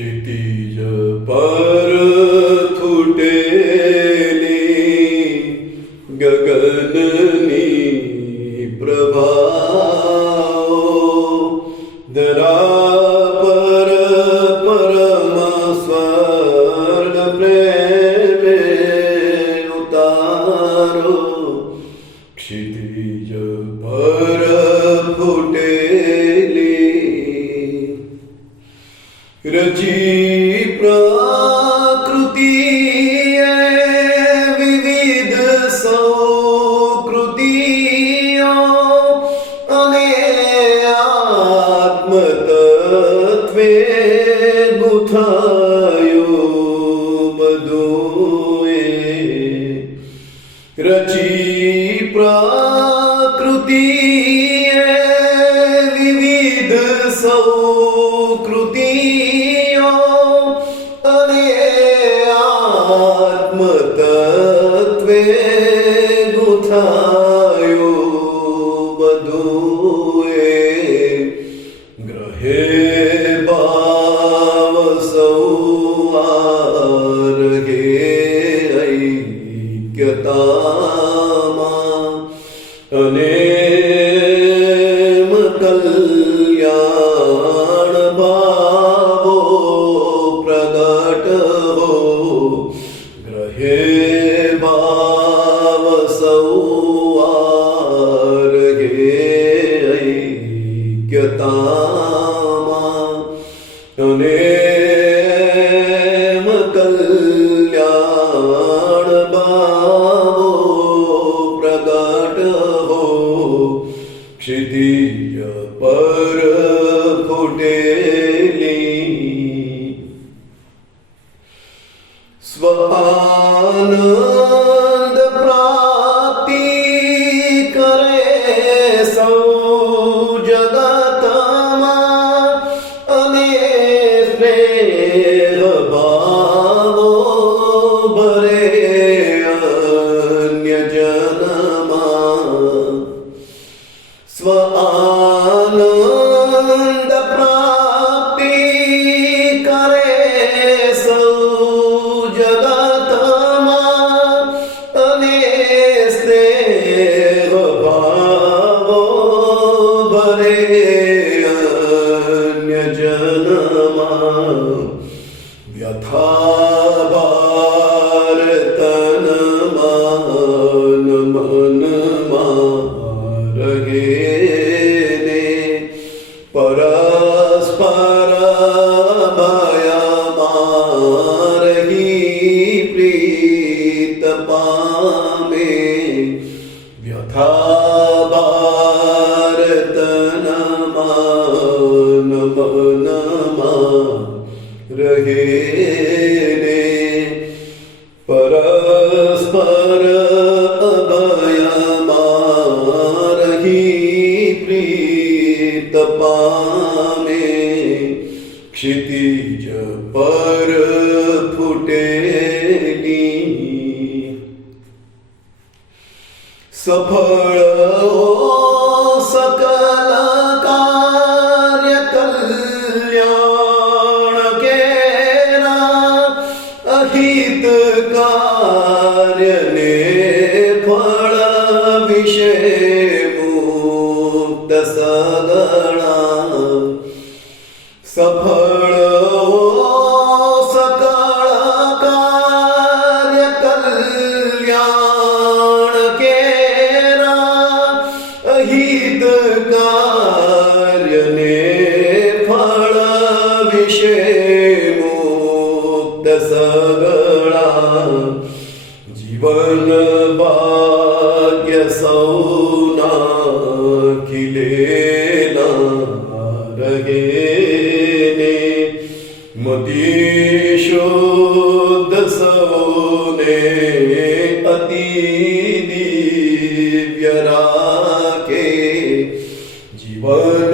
क्षितिज पर फूटेली गगननी प्रभाओ धरा पर परम स्वर्ग प्रेमे उतारो क्षितिज पर फूटेली रची प्रकृतिए विविध सौकृतिओ अने आत्मतत्वे गुथायो बधुए रची प्रकृतिए विविध सौकृतिओ आत्मतत्वे गुथायो बधुए ग्रहे भाव सौहार्गे ऐक्यतामा अनेम कल्याण भावो प्रगट हो ग्रहे भाव सौहार्गे ऐक्यतामा अनेम कल्याण भावो प्रगट हो क्षितिज पर फूटेली स्वानंद प्राप्ति करे सौ जगतमा अने स्नेह भावो भरे अन्य जनमा स्वानंद प्राप्ति करे सौ जगतमा अने स्नेह भावो भरे अन्य जनमा व्यथा भार तन मान मन रहे परस्पर भय मारही प्रीत पामे व्यथा भार तन मान मन रहे परस्पर अभय मारही प्रीत पामे क्षितिज पर फूटेली सफल हो सकल कार्य कल्याण केरा अहित कार्य ने फल विषय मुक्त सगणा सफल हो सकल कार्य कल्याण केरा अहित कार्य ने फल विषय मुक्त सगणा जीवन भाग्य सौना खिलेला रहे मति शुद्ध सौने अति दिव्य राखे जीवन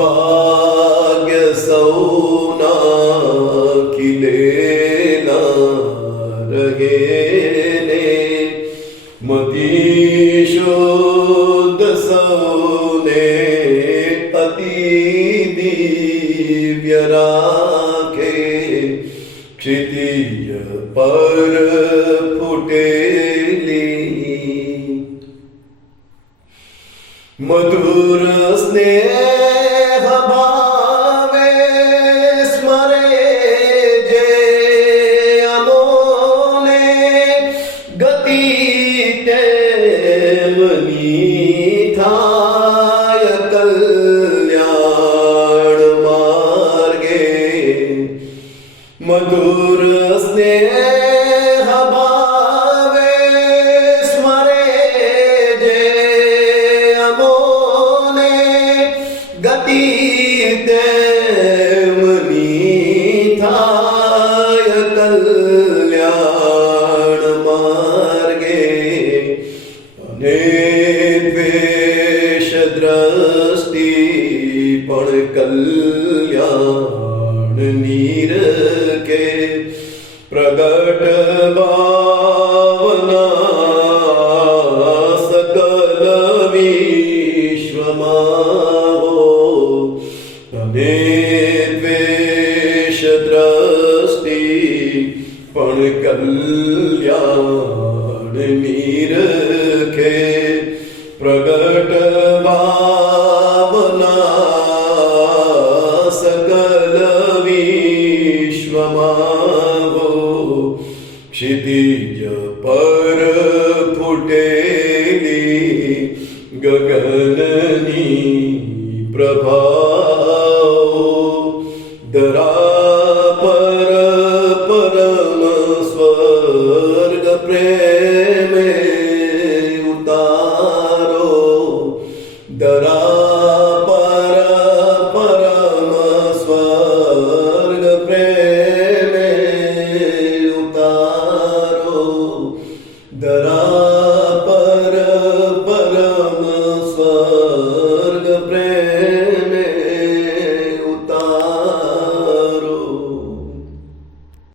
भाग्य सौना खिलेला रहे मति शुद्ध सौने अति दिव्य राखे क्षितिज पर फुटेली मधुर स्नेह भावे स्मरे जे अमोने गति तेमनी थाय कल्याण मार्गे मधुर स्नेह भावे स्मरे जे अमोने गति तेमनी थाय कल्याण मार्गे અને દ્વેષ દ્રષ્ટિ પણ કલ્યાણ નિરખે પ્રગટ ભાવના સકલ વિશ્વમાં હો અને દ્વેષ દ્રષ્ટિ પણ કલ્યાણ નિરખે પ્રગટ ભાવના સકલ વિશ્વમાં હો क्षितिज पर फुटेली गगननी प्रभाओ दरा